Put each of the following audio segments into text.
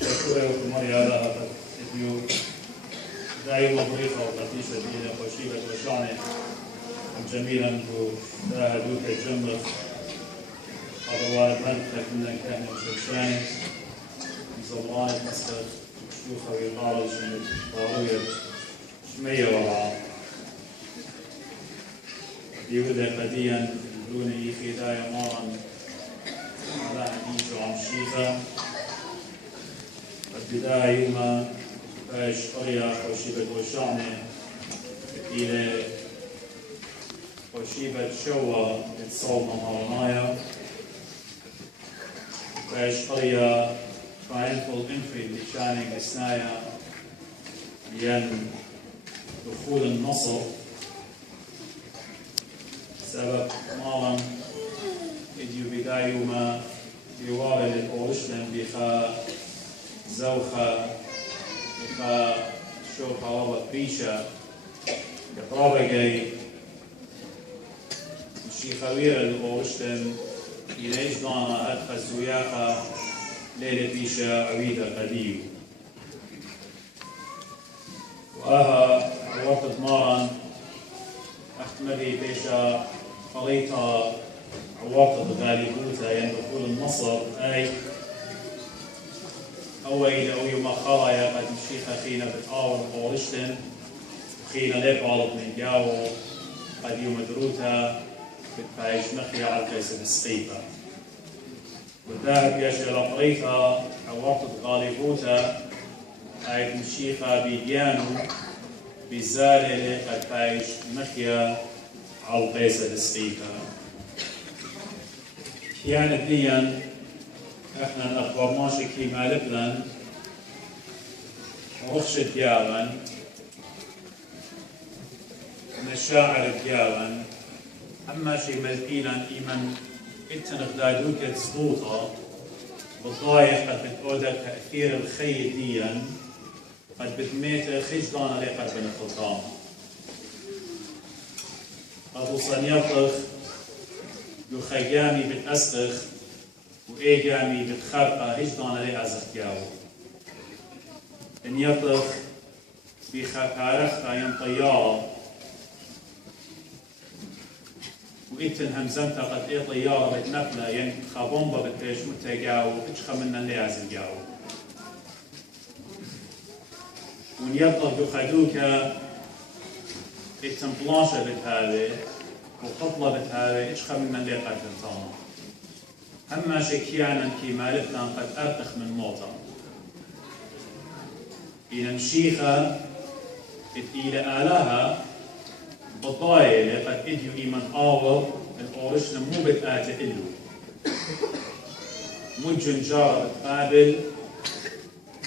شكرا مريا فيديو دائما ظريفة وقتيشة دينا وشيبة وشعنة جميلا وهدوك الجمرة أضوات منفك من كان شمشاني زبرانة مصر شيوخة ويقارج من طاروية شمية وضعا يبدأ قديا دوني في داية مارا على حديث عن شيخة البداية يوم باش قرية وشيبة وشعنة إلى وشيبة شوى اتصالنا مرنايا باش قرية triumphal entry لشاني قسنايا لأن دخول النصر سبب مالا إديو بداية يوم يوارد الأورشلم بخا زوخة بخا شوكا وابا بريشة يقرابا جاي شيخوير الأورشلم إليش دانا أدخل الزياقة ليلة بيشة عويدة قديو وآها وقت مارا أحتمدي بيشة خليطة وقت غالبوتا يندخول النصر أي أول أو يوم خلايا قد الشيخة خينا بتعاون أورشلم خينا لبعض من جاو قد يوم دروتا بتعيش مخيا على الكيس السقيفة والذهب يشير قريفة وقت غالبوتا أي الشيخة بيديانو بزارة قد تعيش مخيا على الكيس السقيفة يعني ديا احنا الأخبار ماشي كيما لبنان رخشة ديالا مشاعر ديالا أما شي ملكينا إيمان إتنخ دادوكة سلوطة بالضايق قد بتقودك تأثير الخي ديا قد بتميت خجدان لي قد بنخلطان قد وصل يطخ يخيامي بتأسخ وإيجامي بتخرقة هجدان لي أزخياو إن يطخ بخكارخة ينطيارة وإنتن همزمتا قد إيه طيارة بتنقلة ين خابومبا بتبيش متجاو إتشخى منا اللي عزل جاو ون يطخ بخدوكا إتنبلاشة بتهاوي وقطلة بتهاوي إتشخى منا اللي قد تنطانا أما شكيانا كيما لبنان قد أرتخ من موتا إن مشيخة إلى آلها بطايلة قد إديو إيمان آور الأورشلم مو بتآتي إلو مو جنجارة بتقابل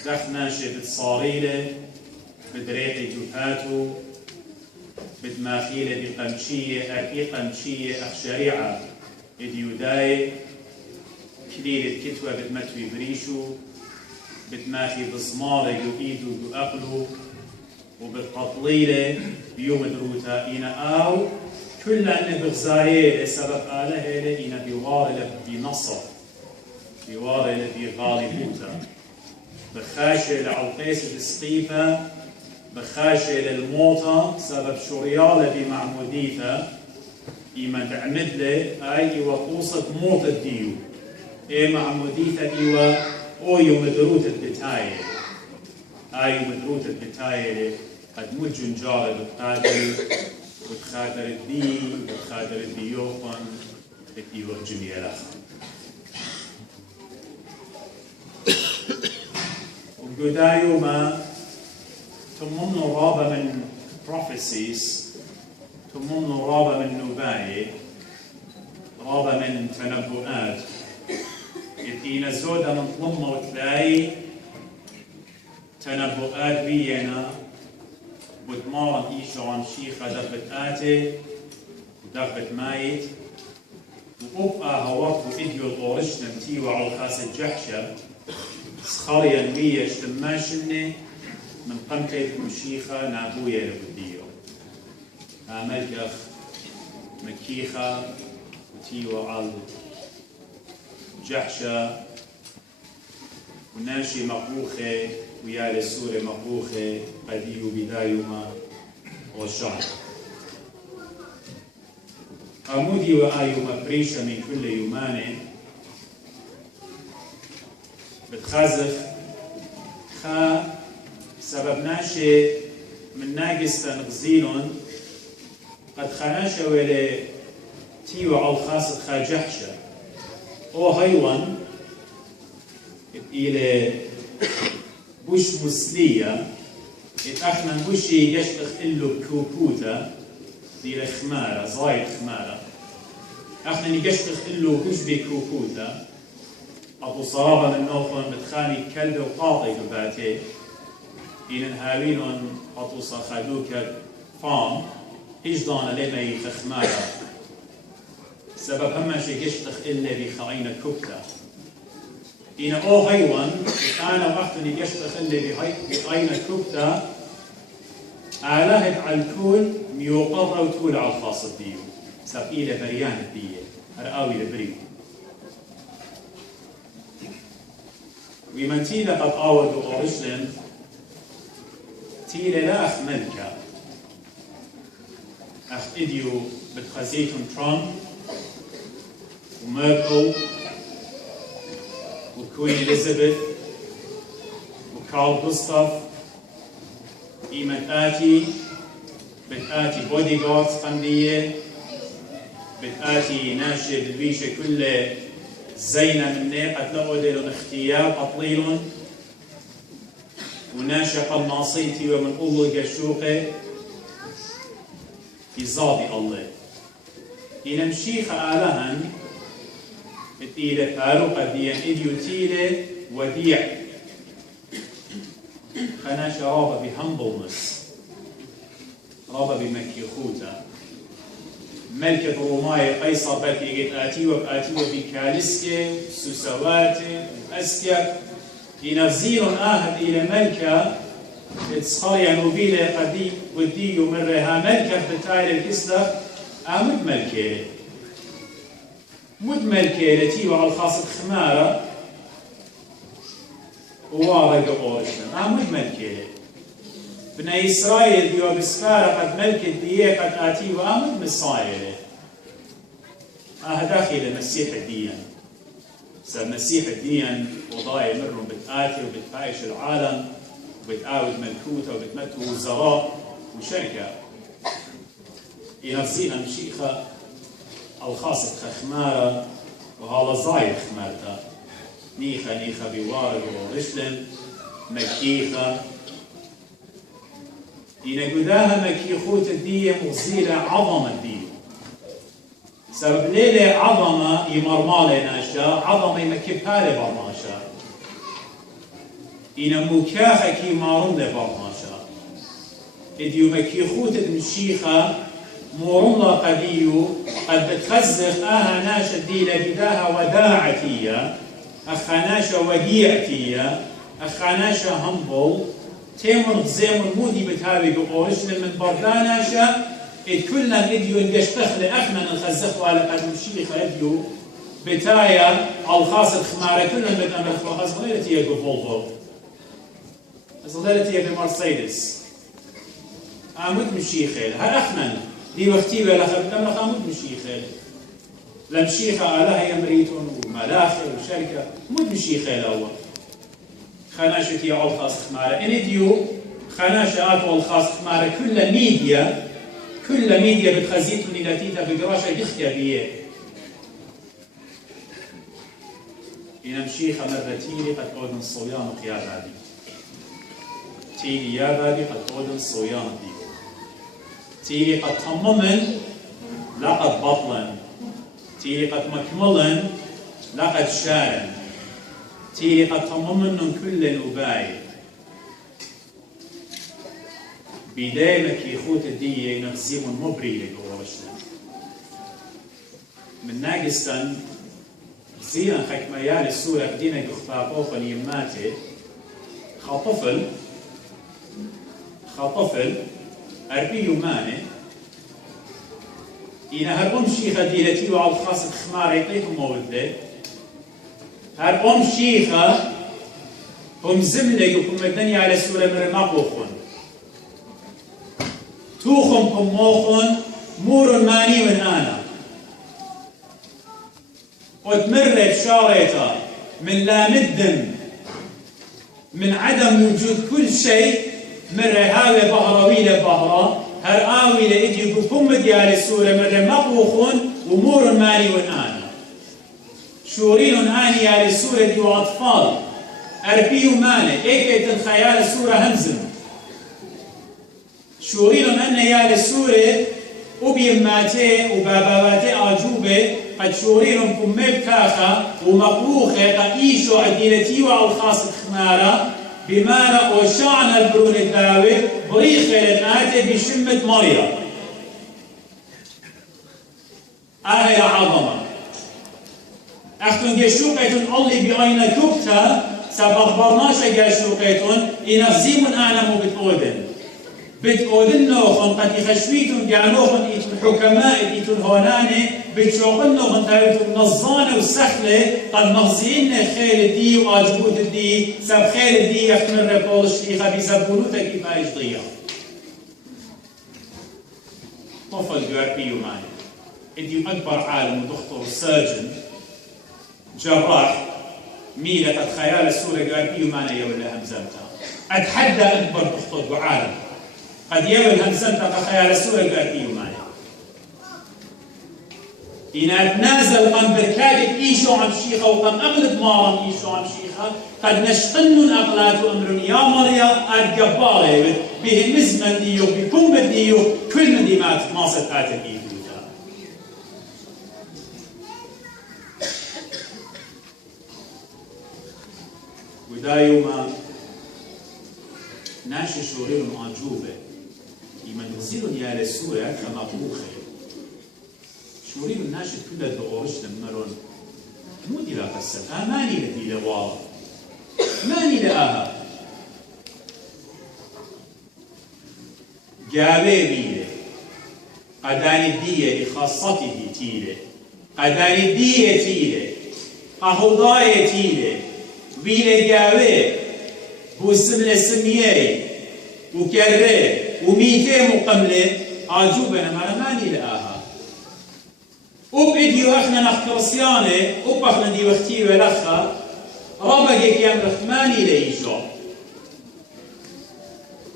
دخناشة بتصاريلة بدريقي جوهاتو بدماخيلة بقمشية أرقي قمشية أخ شريعة إديو داي كليلة كتوة بتمتوي بريشو بتماخي بصمالة يو إيدو يو أقلو وبالقطليلة بيوم دروتا إنا أو كل أن بغزاية لسبب آله إنا بيوارلة بنصر بيوارلة بغالبوتا بخاشة لعلقيس السقيفة بخاشة للموتى سبب شريالة بمعموديتا إما تعمد له أي وقوصة موت الديو إيه معموديتا إيوا أو يوم دروتا البتاية أي مدروتا البتاية قد مجن جارة بتقاتل بتخاطر الدين بتخاطر الديوقن بتيوه جميلة وقدايو ما تممن رابة من prophecies تممن رابة من نباية رابة من تنبؤات إذ زودة من ضمة وتلاقي تنبؤات بينا بتمارن إيشو عن شيخة دخلت آتي ودخلت مايت وقبقى هوقت وإديو الأورشلم تيوى على الخاس الجحشة سخريا ويا اشتماشني من قمتي مشيخة نابويا لبديو ملكخ مكيخة وتيوى على جحشة وناشي مقبوخة ويا لسورة مقبوخة قديو بدايما والشعر أمودي وآيوما بريشة من كل يوماني بتخازف خا سبب ناشي من ناقص تنغزينون قد خناشة ولا تيو على الخاصة خا جحشة أو هيوان إلى بوش مسلية إتأخنا بوشي يشتخ إلو كوبوتا دي خمارة زايد خمارة أخنا نيشتخ إلو بوش بكوبوتا أبو صرابة من نوفن بتخاني كلب وقاطي كباتي إن هاوينون أطوصا خادوك فام إيش دانا لما يخمارة سبب هما شي يشتخ إلا بخاينة كوبتا إن أو هيوان أنا وقتني يشتخ إلا بخاينة كوبتا آلهت على الكل ميوقظة وتقول على الخاص ديو سب إلى بريان الدية هرقاوي لبريو ومن تيلا قد آودوا أورشلم تيلا لا أخ ملكة أخ إديو بتخزيتون ترامب وميركل وكوين إليزابيث وكارل غوستاف إيمن بتآتي بودي جاردز قندية بتآتي ناشي بالبيشة كله زينة مني قد لقودلون اختيار قطليلون وناشي قناصيتي ومن الله قشوقي في زادي الله إن مشيخ آلهن إلى فاروق ديان إديو تيلة وديع خناش رابا بهمبلنس رابا بمكيخوتا ملكة روماي قيصر باتي قد آتيوة بكالسكي سوسواتي وأسكيا ينفزير آهد إلى ملكة تسخريا نوبيلة قدي وديو مرها ملكة بتايل الكسلخ آمد ملكة مد ملكة لتيو على الخاصة خمارة ووارق أورشلم آمد ملكة بني إسرائيل ديو بسفارة قد ملكة ديه قد آتيو آمد مصايلة داخل المسيح الدين سب مسيح الدين وضايا مرهم بتآتي وبتعيش العالم وبتعاود ملكوته وبتمتو وزراء وشركة ينفسينا مشيخة الخاصة خمارة وهذا زايد خمارته نيخة بوارد ورشلم مكيخة ينقداها مكيخوت الدية مغزيلة عظمة الدية سبب ليلة عظمة يمرمالي ناشا عظمة يمكبها برماشا إن مكاخة كي مارون برماشا إديو مكيخوت المشيخة مورون قديو قد بتخزخ ناشا الديلة بداها وداعتية أخناشا وديعتية أخناشا همبل تيمون زيمون مودي بتهاوي بقورشلم من برداناشا إذ كلنا إديو إندشتخل أخنا نخزخوا على قد مشيخ إديو بتايا الخاصة خمارة كلنا بتأمل خوا أصغيرتي بفولفو أصغيرتي بمرسيدس آمد مشيخيل هل أخنا دي وقتي ولا خبتم لك آمد مشيخيل لمشيخة آلها يمريتون وملاخي وشركة مد مشيخيل أول خناشتي على الخاص خمارة إن إديو خناشات والخاص خمارة كل ميديا بتخزيتون إلى تيتا بقراشة دختيا بيه إن مشيخة مرة تيلي قد أودن صويان وقياد عدي تيلي يا بادي قد أودن صويان دي تيلي قد تممن لقد بطلن تيلي قد مكملن لقد شارن تيلي قد تممن كل نباي بداية مكيخوت الدية نغزيم مبري لقورشنا من ناقصتن زينا خكميال السورة بدينا يخطاقوق اليماتي خطفل أربي يماني إن هربون شيخة ديلتي وعلى الخاصة خمار يطيهم مودة هر أم شيخة هم زملك وكم الدنيا على سورة من مقوخون توخم كم موخون مور ماني من أنا وتمر بشاريتا من لا مدم من عدم وجود كل شيء مر هاوي بهراويلة بهرا هر آويلة إجي بكم ديال السورة مر مقوخون ومور ماني من أنا شورين آني على السورة دي وأطفال أربي ومانة إيكيت الخيال السورة همزم شورين أن يا السورة وبيماتي وباباتي أجوبة قد شورين كم بكاخا ومقروخة قايشو أديلتي والخاص خمارة بمانا وشعنا البرون الداوي بريخة لناتي بشمة مريا آهي عظمة أختون جشوقيتون اللي بأين كبتا سبخبرناش جشوقيتون ينغزيمون أعلموا بتقودن بتقودن نوخن قد يخشويتون جانوخن إيتون حكماء إيتون هوناني بتشوقن نوخن تايتون نظانة وسخلة قد مغزيين خيل الدي وأجبوت الدي سب خيل الدي يختن الربول الشيخة بيسبولوتا كيف هايش ضيا طفل جواربي يوماني إدي أكبر عالم ودكتور سيرجن جراح ميلة قد خيال السورة قال بيو مانا يولا همزمتا أتحدى أكبر دكتور وعالم قد يول همزمتا قد خيال السورة قال بيو مانا إن أتنازل قم بركادك إيشو عم شيخة وقم أغلب مارم إيشو عم شيخة قد نشقنن أغلات أمر يا مريا أتقبالي به مزمن ديو بكم بديو كل من دي ما ستاتك إيشو ودا يوما ناشي شورين معجوبة يمن غزيرون يا لسورة كما بوخي شورين ناشي كل الدقورش نمرون مو دي لا قصة ماني لدي لوالا ماني لآها جابي بيلي قداني الدية لخاصته تيلي قداني الدية تيلي قهوضاية تيلي بيلي جاوي هو السمنة السمية وكره وميتين مقملة عجوبة ماني لآها وبإديو أخنا نخكرسيانة وبأخنا دي وقتي ولخا رابقك يمرخ ماني لإيشو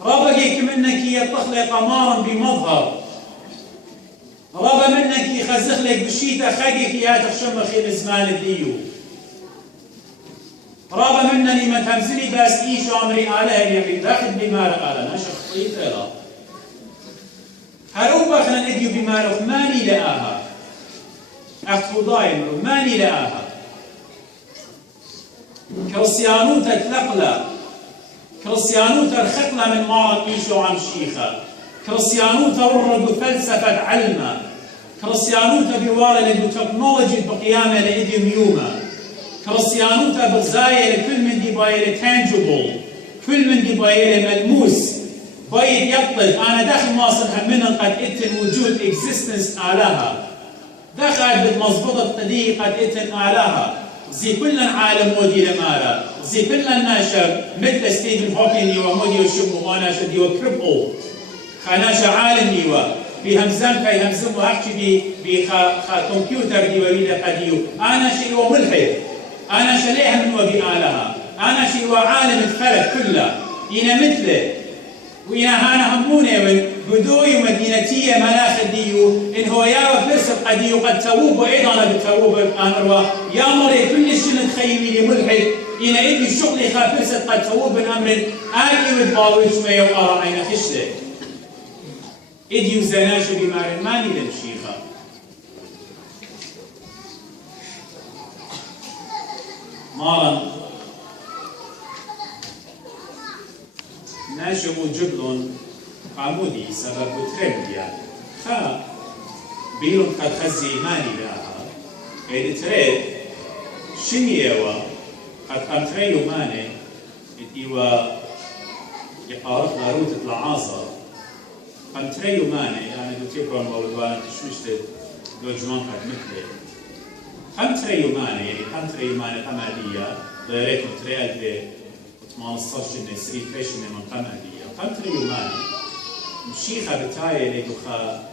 رابقك منك يطخلي قمارا بمظهر رابا منك يخزخ لك بشيطة خاقك يا تخشم خير زمان الديو رابا منني ما تمزلي بس إيشو عمري آلها يمري داخل بمارق آلها ناشا خطيط إلا هروبا خلنا نديو بمارق ماني لآها أخفو دايم ماني لآها كرسيانوتا تلقلا كرسيانوتا الخقلة من مارق إيشو عم شيخة كرسيانوتا ورقو فلسفة علمة كرسيانوتا بوارا لدو تكنولوجي بقيامة لإديو ميومة كرسيانوتا بغزاية لكل من دي بايلة تانجبل كل من دي بايلة ملموس بايد يقتل أنا داخل مواصل همنا قد إتن وجود existence آلها داخل بالمضبوطة قد إتن آلها زي كل عالم مودي لمارا زي كل ناشر مثل ستيفن هوكينج يوا مودي وشمو وانا شدي وكريبل خناشا عالم يوا بهمزم كي همزم وأحكي كمبيوتر دي وبيدا قديو أنا شيء وملحد أنا شليها من وبي آلها أنا شيء وعالم الفلك كله إنا مثله وإنا هانا همونه بدوي مدينتية مناخ ديو إن هو يا وفرس قديو قد تووب وإيضا بتووب الأمر يا مري كل شيء نتخيمي لي ملحد إنا إدي الشغل خافرس قد تووب الأمر آلي ودباوش ما يوقع عين خشته إدي وزناش بمار ماني للشيخة مارا ناشمو جبلون عمودي سبب تريد خا بيلون قد خزي ماني لها إذا تريد شنيوا قد أمتريو ماني إيوا يقارفنا روتة العاصر أمتريو ماني يعني دو تيبرون مولدوانا تشوشت دو جوان قد مثلي هم ترى يومانه يعني هم ترى يومانه قماديه غيرتهم ترى البي وثمان صرش النسري فيش من قماديه هم ترى يومانه مشيخه بتاعي اللي دوخا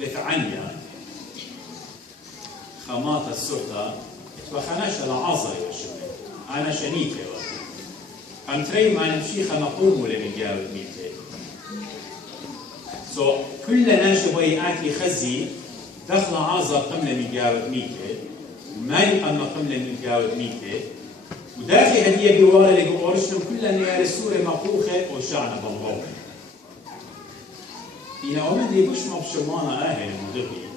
بتعنيا خامات السلطه اتوخناش العصر يا شباب انا شنيفه هم ترى يومانه مشيخه مقوم ولا بيجاوب ميته كل ناس شبوي اكل خزي دخل عازر قمنا ميجاوب ميته ما يقمنا قمنا ميجاوب ميته وداخل هديه بوارا اللي بورشهم كل نيار السوره مقوخه وشعنا بالروح إلى أمد يبوش مبشمانا أهل المغربي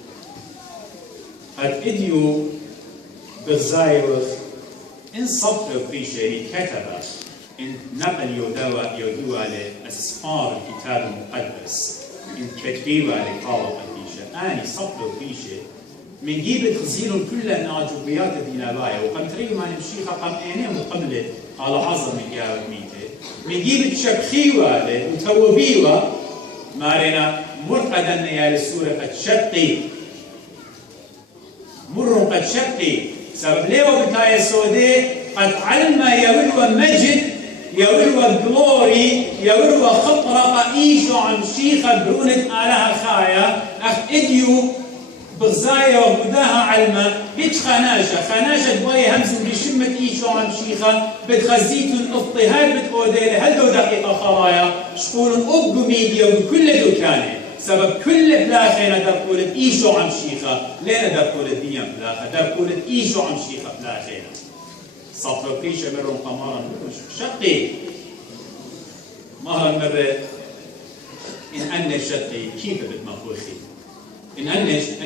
قد إديو بالزايوخ إن صبت في شيء كتب إن نقل يودوا لأسفار الكتاب المقدس إن كتبوا لقالوا قديشة أني صبت في شيء من جيب تخزيل كل الناجوبيات الديناباية وقم تريد ما نمشي قم أينهم مقبلة على عظم الجاوب ميته من جيب تشبخيوا وتوبيوا مارنا مرقدا يا السورة قد شقي مر قد شقي سبب ليه بتاع السوداء قد علم يولو مجد يولو جلوري يولو خطرة إيشو عن شيخة برونة آلها خايا أخ إديو بغزايا وبداها علمة هيج خناشة دواي همز بشمة إيشو عن شيخة بتخزيتون اضطهاد بتقودي هل دو دقيقة خرايا شقولون أبو ميديا وبكل دكانه سبب كل بلاخينا درقولة إيشو عن شيخة لينا درقولة دنيا بلاخة درقولة إيشو عن شيخة بلاخينا صفر بريشة مرون قمارا شقي مهرا مرة إن أنا شقي كيف بتمخوخي إن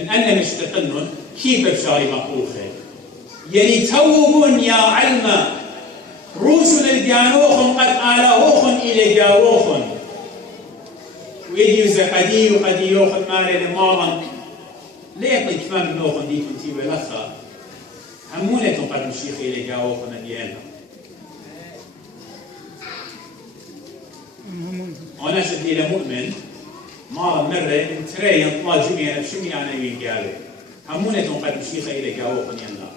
أنا مشتقنن كيف بشاري مخوخي يلي توبون يا علمة روسل الجانوخن قد آلهوخن إلى جاوخن ويديو زقدي وقدي يوخن مالي لماما ليه قد كمان النوخن دي كنتي ولخا همونة قد مشيخ إلى جاوخن ديالنا أنا شد إلى مؤمن مارا مرة ترى ينطلع جميع بشمي أنا ويجاوي همونة قد مشيخ إلى جاوخن يلا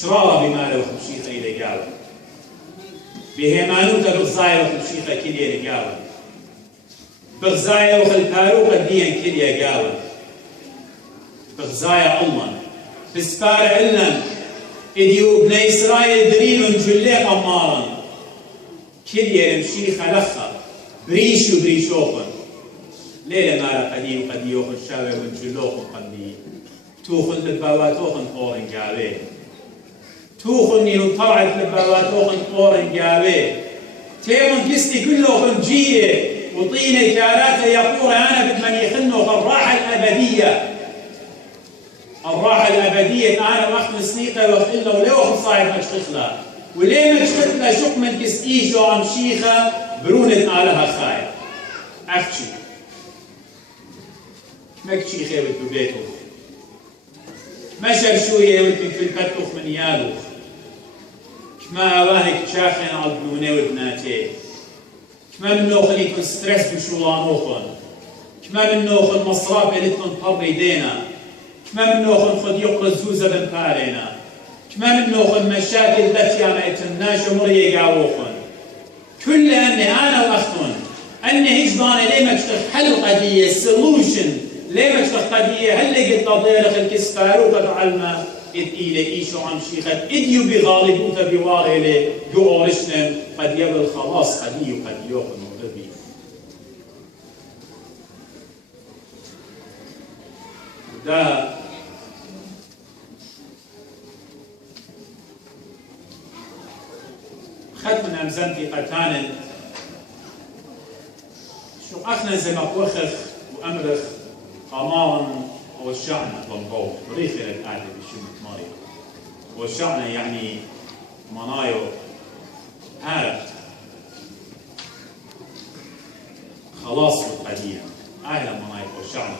شرارة بما لو مشيخ إلى جاوي بهمانوتا بغزايا وخمشيخة كليا لقاوة بغزايا وخلباروقة ديا كليا قاوة بغزايا أمان بسبار علم إديو ابن إسرائيل دريل جلي قمارا كليا المشيخة لخا بريشو بريشوخن ليلة مالا قديوخن شاوي ونجلوخن قدي توخن لباواتوخن قورن قاوي توخن نيلو طلعت لباواتوخن قورن قاوي تيمون كستي كلوخن جيه وطيني كاراته يقول أنا بدمن يخنوخ الراحة الأبدية الراحة الأبدية أنا وقت سنيقة وقت إلا وليوخن صاحب مشخخلا وليه مشخخلا شق من كستيجو عم شيخة برونة آلها خايا أختشي مكشي خيبت ببيتو مشر شوية ولكن في الكتوخ من يالوخ كما واهك شاخن على البنونة وابناتي كما من نوخن يكون ستريس بشولانوخن كما من نوخن مصراب يلتن طر يدينا كما من نوخن خد يقرأ زوزة بمبارينا كما من نوخن مشاكل ذاتيا ما يتناش ومرية قاوخن كل أني أنا وأختن أني هجداني ليه ما تشتغل حل قضية سولوشن ليه ما تشتغل قضية هل لقيت تضيرخ الكسفارو قد علمه إلى إيشو عن شيخة إديو بغالبوتا بواري لي جورشنم قد يبل خلاص قديو قد يوخن مغربي دا ختم أمزنتي قتانا شو أخنا زي ما بوخخ وأمرخ قمارا وشعنا ضمبوه وريخي للآلة بشمة ماريا وشعنا يعني منايو عارف خلاص القديم أهلا منايو وشعنا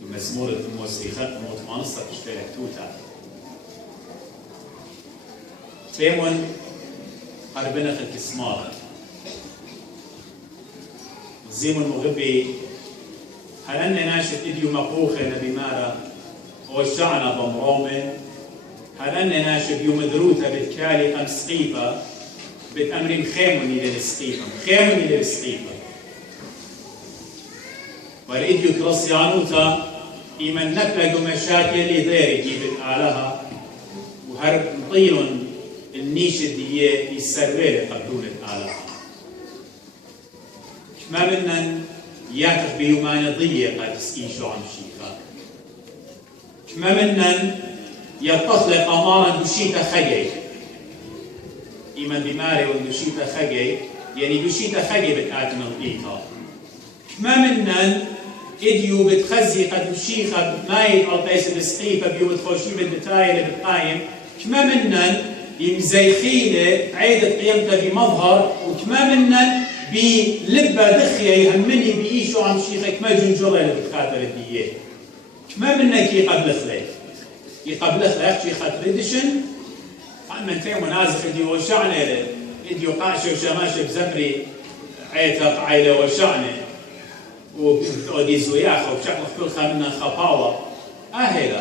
بمزمورة الموسيقى متمانصة تشترك توتا تيمون قربنا خلق اسمار زيمون مغبي هل أن ناشد إديو مقوخة نبي مارا وشعنا بمرومن هلأنا ناشب يوم دروتا بالكالي أم سقيفة بتأمرين خيمني للسقيفة خيمني للسقيفة والإديو كراسيانوتا إيمن نبلغ مشاكل ذيري جيبت آلها وهرب نطيلن النيش الدية يسرويل قبلون الآلها كما منن ياتف بيومان ضيقة تسئيشو عن شيخا كما منن يطلق قمارا بشيطة خجي إيمن بماري وبشيطة خجي يعني بشيطة خجي بتآتنا الإيطا كما منن إديو بتخزي قد بشيخة بتمايل القيس بسقيفة بيو بتخوشي بالدتايل بتقايم كما منن يمزيخينه عيدة قيمته بمظهر وكما منن بلبة دخية يهمني بإيشو عم شيخة كما جنجرة اللي بتخاطر الدية كما منن كي قبل خليف يقبل خليف شيخة تريديشن عمن تيم ونازخ إديو وشعنة إديو قاشة وشماشة بزمري عيتق عيلة وشعنة ودي زوياخة وبشكل كل خامنا خطاوة أهلا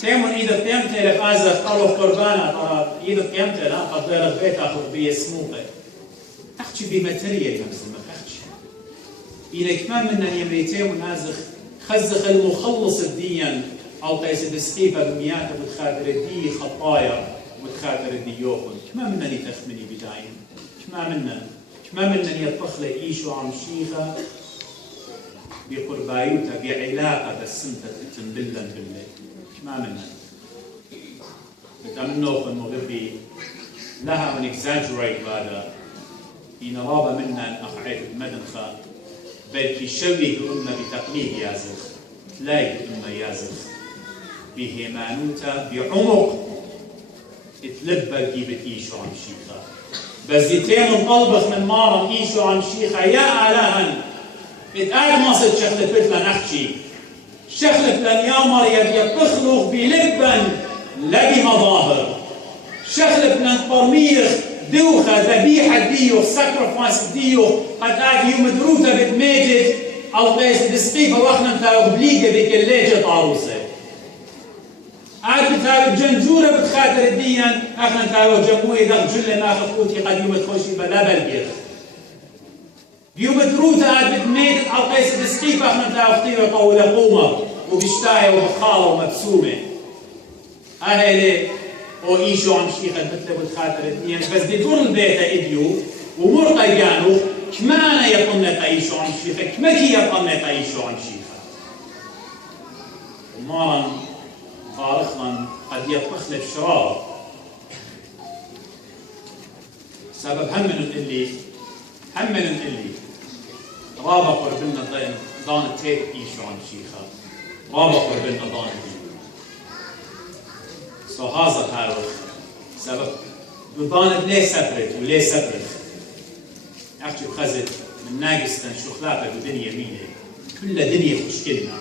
تيمون إذا قيمت لفازة قالوا قربانا ترى إذا قيمت لا قد لا بيت أخذ بيسموقه أحكي بماتيريال همزمة أحكي إذا كمان من يمريتين ونازخ خزخ المخلص الدين أو قيس السقيفة بمياته بتخاطر الدي خطايا وتخاطر الدي يوخن كمان من يتخمني بداين كمان من يطخل إيشو عم شيخة بقربايوتا بعلاقة بالسمتة تنبلا بالله ما منها بتأمنوخ المغربي لها من exaggerate هذا إن رابا منا أخعيت بمدنخة بل شوي أمة بتقليد يازخ تلاقي أمة يازخ بهمانوتا بعمق تلبى جيبت إيشو عن شيخة بزيتين طلبخ من مارم إيشو عن شيخة يا آلهن اتقال ما صرت شغلة بتلن أحكي شغلة لن يامر يبخلق بلبن لا بمظاهر شغلة لن طرميخ دوخة ذبيحة ديو ساكرفايس ديو قد قاعد يوم دروتا بتماجد أو قيس بسقيفة واخنا متاو بليقة بكلاجة طاروسة قاعد بتاو جنجورة بتخاطر الدين اخنا متاو جموية دغ جلة ما خفوتي قد يوم تخوشي بلا بلقيخ بيوم دروتا قاعد بتميت على قيس بسقيفة احنا متاع اختيوة طولة قومة وبشتاية وبخالة ومبسومة أهلي وإيشو عم شيخة مثل بتخاطر الدنيا بس دي دور البيت إديو ومرقى يانو كما أنا يطنق إيشو عم شيخة كما كي يطنق إيشو عم شيخة ومارا فارخنا قد يطبخنا بشرار سبب هم من اللي رابا قربنا ضان التيب إيشو عن شيخة رابا قربنا ضان التيب هذا الهارخ سبب بضان ليه سبرت وليه سبرت أحكي بخزت من ناقصتن شخلاتة بدنيا مينة كل دنيا خشكلنا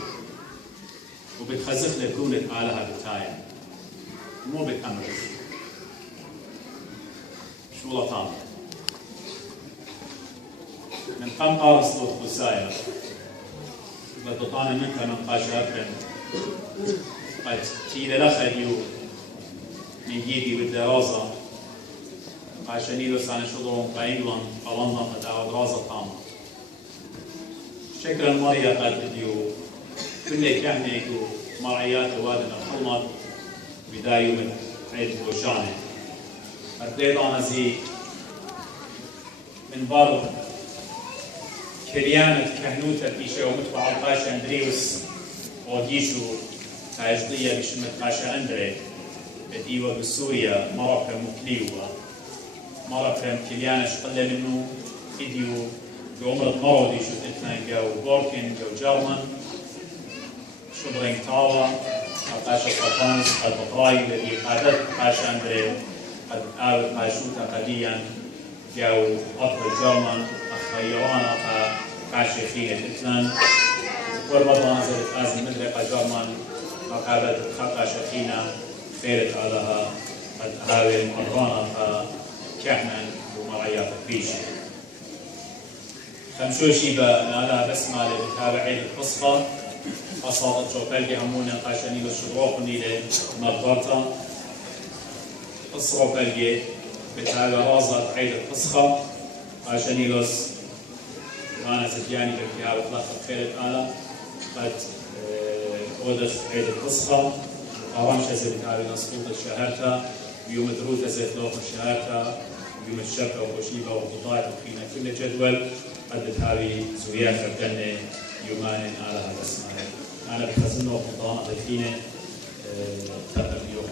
وبتخزخ لكونة آلها بتايا مو بتأمرخ شو لطام من قام قارص صوت خسايا بطانا منك من قاشاكن قد تيل لخديو من جيدي بالدراسة قاشانيلو سانة شغلهم قاينغلان قوانا قد أعود رازة طامة شكرا مريا قد ديو كل كهنيكو مرعيات وادنا خلمت بدايو من عيد بوشاني قد أنا زي من بار كريانة كهنوتة تيشا ومتبع القاشا أندريوس وديشو تاجدية بشمت قاشا أندري بديوة بسوريا مرقة مكليوة مرقة كليانة شقلة منه فيديو بعمرة مرو ديشو تتنا جو بوركن جو جرمن شبرين تاوا قاشا فرانس قد بقراي الذي قادت قاشا أندري قد آل قاشوتا قديا جو أطل جرمن خيوانا كاشيخية إتلان وربطنا نزلت آزي مدرقة جرمان مقابلة خطا شخينا خيرت علىها قد هاوي مرانا كهنا ومرعيات فيشي خمشوشي بنالا بسمة لبتابع عيد القصفة أصابت شوكالجي همونا قاشني والشبروقني لمقبرتا أصروكالجي بتاعي رازت عيد الفسخة قاشني لوس أنا زدياني بالكيار وطلقت خيرت أنا قد أودس عيد الفسخة قرامش زي بتاعي نسقوط الشهادة يوم دروت زي ثلاث الشهادة يوم الشركة وخشيبة وقطاع وفينا كل جدول قد بتاعي زويا فردني يومان على هذا الاسم أنا بخزنه وقطاع ضيفينه تقدر يوم